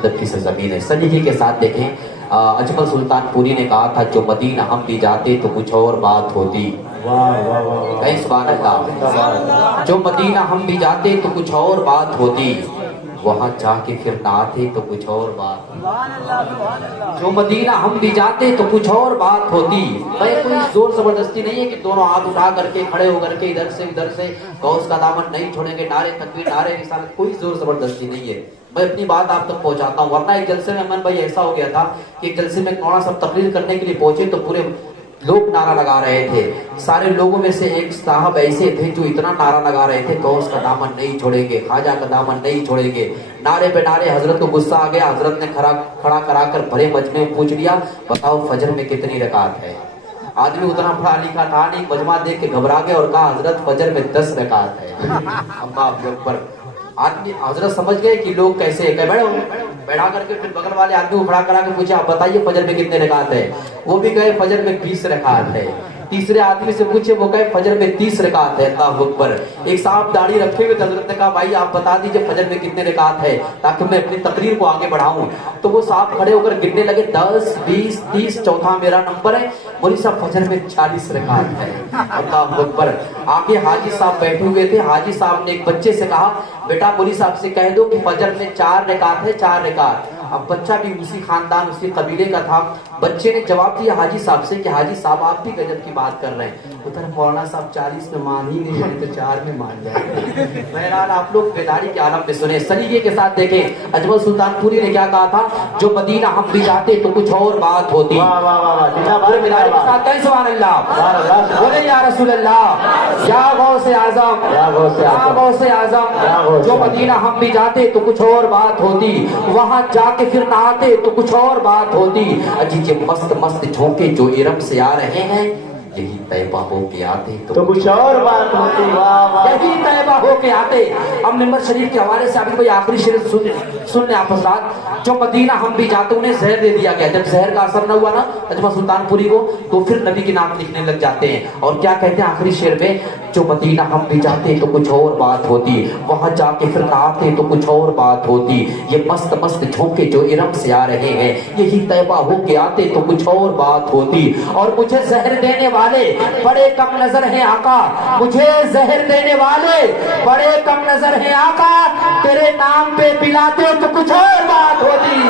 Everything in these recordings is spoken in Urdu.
ادب کی سرزمین ہے. سلیقے کے ساتھ دیکھیں, اجمل سلطان پوری نے کہا تھا جو مدینہ ہم بھی جاتے تو کچھ اور بات ہوتی. کہیں سبحان اللہ. جو مدینہ ہم بھی جاتے تو کچھ اور بات ہوتی, وہاں جا کے پھر نہ آتے تو کچھ اور بات. جو مدینہ ہم بھی جاتے تو کچھ اور بات ہوتی. بھائی کوئی زور زبردستی نہیں ہے کہ دونوں ہاتھ اٹھا کر کے کھڑے ہو کر کے ادھر سے غوث کا دامن نہیں چھوڑیں گے, نعرے تکبیر نعرے رسالت, کوئی زور زبردستی نہیں ہے. میں اپنی بات آپ تک پہنچاتا ہوں. ورنہ ایک جلسے میں امن بھائی ایسا ہو گیا تھا کہ ایک جلسے میں مولانا صاحب تقریر کرنے کے لیے پہنچے تو پورے لوگ نعرہ لگا رہے تھے. سارے لوگوں میں سے ایک صاحب ایسے تھے جو اتنا نعرہ لگا رہے تھے, غوث کا دامن نہیں چھوڑیں گے, خواجہ کا دامن نہیں چھوڑیں گے. نعرے پہ نعرے. حضرت کو غصہ آ گیا. حضرت نے کھڑا کرا کر بھرے مجمع میں پوچھ لیا, بتاؤ فجر میں کتنی رکعت ہے؟ آدمی اتنا پڑھا لکھا تھا نہیں, مجمع دیکھ کے گھبرا گیا اور کہا حضرت فجر میں 10 رکعت ہے. اللہ اکبر. آدمی حضرت سمجھ گئے کہ لوگ کیسے کہ بیٹھو, بیٹھا کر کے پھر بغل والے آدمی کو کھڑا کرا کے پوچھا آپ بتائیے فجر میں کتنے رکعت ہے؟ وہ بھی کہے فجر میں 20 رکعت ہے. تیسرے آدمی سے پوچھے, وہ کہے فجر میں 30 رکعت ہے. اللہ اکبر. ایک صاحب داڑھی رکھے ہوئے حضرت نے کہا بھائی آپ بتا دیجئے فجر میں کتنے رکعت ہے تاکہ میں اپنی تقریر کو آگے بڑھاؤں. تو وہ صاحب کھڑے ہو کر گننے لگے, 10 20 30, چوتھا میرا نمبر ہے. مولوی صاحب فجر میں 40 رکعت ہے. اللہ اکبر. آگے حاجی صاحب بیٹھے ہوئے تھے. حاجی صاحب نے ایک بچے سے کہا بیٹا مولوی صاحب سے کہہ دو کہ فجر میں 4 رکعت ہے, 4 رکعت. اب بچہ بھی اسی خاندان اسی قبیلے کا تھا. بچے نے جواب دیا حاجی صاحب سے کہ حاجی صاحب آپ بھی غضب کی بات کر رہے ہیں. ادھر مولانا صاحب 40 میں مان ہی نہیں رہے تو 4 میں مان جائے. بہرحال آپ لوگ بیداری کے عالم میں سنیں. سلیقے کے ساتھ دیکھیں اجمل سلطان پوری نے کیا کہا تھا, جو مدینہ ہم بھی جاتے تو کچھ اور بات ہوتی. بیداری کے ساتھ کہیں سبحان اللہ, بولے یا رسول اللہ, یا غوث اعظم, یا غوث اعظم. جو مدینہ ہم بھی جاتے تو کچھ اور بات ہوتی, وہاں جا کے پھر نہ آتے تو کچھ اور بات ہوتی. اجی یہ مست مست جھونکے جو ارم سے آ رہے ہیں, یہی طیبہ ہو کے آتے تو کچھ اور بات ہوتی. یہی طیبہ ہو کے آتے. اب ممبر شریف کے حوالے سے ابھی کوئی آخری شریف سن لیں آپ حضرات. جو مدینہ ہم بھی جاتے انہیں زہر دے دیا گیا. جب زہر کا اثر نہ ہوا نا اجمل سلطان پوری کو, تو پھر نبی کی نام لکھنے لگ جاتے ہیں. اور کیا کہتے ہیں آخری شعر میں, جو مدینہ ہم بھی جاتے تو کچھ اور بات ہوتی, وہاں جا کے پھر نہ آتے تو کچھ اور بات ہوتی. یہ مست مست جھونکے جو ارم سے آ رہے ہیں, یہی طیبہ ہو کے آتے تو کچھ اور بات ہوتی. اور مجھے زہر دینے والے بڑے کم نظر ہیں آقا, مجھے زہر دینے والے بڑے کم نظر ہیں آقا. تیرے نام پہ پلاتے تو کچھ اور بات ہوتی,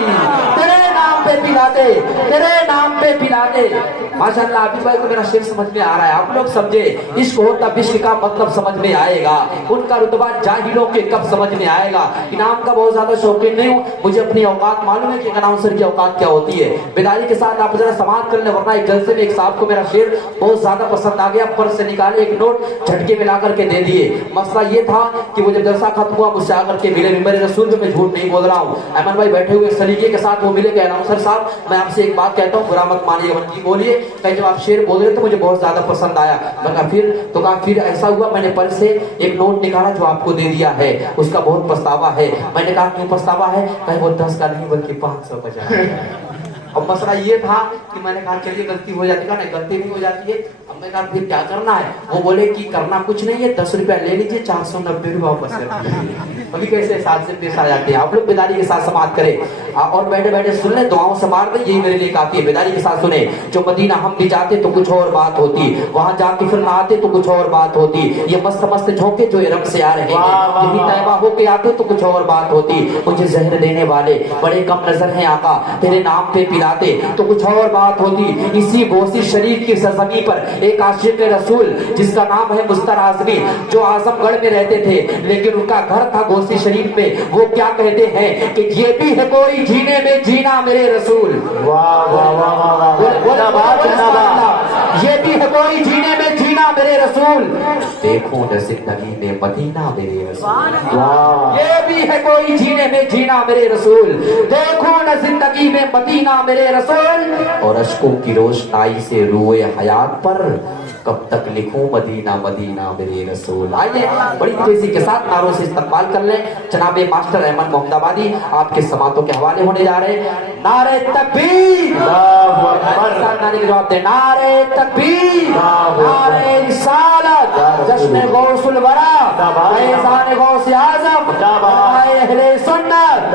تیرے نام پہ پلاتے, تیرے نام پہ پلاتے. ماشاءاللہ ابھی بھائی کو میرا شعر سمجھ میں آ رہا ہے. آپ لوگ سمجھے عشق ہوتا عشق کا مطلب سمجھ میں آئے گا. ان کا رتبہ جاہلوں کے کب سمجھ میں آئے گا. انعام کا بہت زیادہ شوقین نہیں ہوں, مجھے اپنی اوقات معلوم ہے کہ اناؤنسر کی اوقات کیا ہوتی ہے. بیداری کے ساتھ آپ ذرا سماعت کر لیں, ورنہ ایک جلسے میں ایک صاحب کو میرا شعر بہت زیادہ پسند آ گیا. پرس سے نکالے ایک نوٹ جھٹکے میں لا کر کے دے دیے. مسئلہ یہ تھا کہ وہ جب جلسہ ختم ہوا مجھ سے آ کر کے ملے. ممبر رسول میں جھوٹ نہیں بول رہا ہوں. احمد بھائی بیٹھے ہوئے سلیقے کے ساتھ وہ ملے کہ اناؤنسر صاحب میں آپ سے ایک بات کہتا ہوں, برا مت مانیے. جی بولیے. کہ جب آپ شعر بول رہے تو مجھے بہت زیادہ پسند آیا. میں کہا پھر, تو کہا پھر ایسا ہوا میں نے پرس سے ایک نوٹ نکالا جو آپ کو دے دیا ہے, اس کا بہت پچھتاوا ہے. میں نے کہا کیوں پچھتاوا ہے؟ کہ وہ 10 کا نہیں بلکہ 550 ہے. اب مسئلہ یہ تھا کہ میں نے کہا چلیے غلطی ہو جاتی ہے. نہیں غلطی نہیں ہو جاتی ہے. اب میں کہا پھر کیا کرنا ہے؟ وہ بولے کہ کرنا کچھ نہیں ہے, 10 روپیہ لے لیجیے, 490 روپیہ واپس کر دیجیے. ابھی کیسے ساتھ سے پیش آ جاتے ہیں. آپ لوگ بیداری کے ساتھ سماعت کریں اور بیٹھے بیٹھے سن لیں, دعاؤں سے مار دیں, یہی میرے لیے کافی ہے. بیداری کے ساتھ سنیں. جو مدینہ ہم بھی جاتے تو کچھ اور بات ہوتی, وہاں جا کے پھر نہ آتے تو کچھ اور بات ہوتی. یہ مست مست جھونکے جو ارم سے آ رہے ہیں, یہی طیبہ ہو کے آتے تو کچھ اور بات ہوتی. مجھے زہر دینے والے بڑے کم نظر ہیں آقا, تیرے نام پہ پلاتے تو کچھ اور بات ہوتی. اسی گوسی شریف کی سرزمین پر ایک عاشق رسول جس کا نام ہے مستر اعظمی, جو اعظم گڑھ میں رہتے تھے لیکن ان کا گھر تھا گوسی شریف میں. وہ کیا کہتے ہیں کہ یہ بھی ہے کوئی جینے میں جینا میرے رسول. یہ بھی ہے کوئی جینے میں جینا میرے رسول, دیکھو نہ زندگی میں مدینہ میرے رسول. یہ بھی ہے کوئی جینے میں جینا میرے رسول, دیکھو نہ زندگی میں مدینہ میرے رسول. اور اشکوں کی روشنائی سے روئے حیات پر کب تک لکھوں مدینہ مدینہ میرے رسول. آئیے بڑی تیزی کے ساتھ نعروں سے استقبال کر لیں. جناب ماسٹر احمد محمد آبادی آپ کے سماعتوں کے حوالے ہونے جا رہے ہیں. نعرہ تکبیر, نعرہ تکبیر, نعرہ رسالت, جشن غوث الورا, فیضان غوث اعظم, اہل سنت,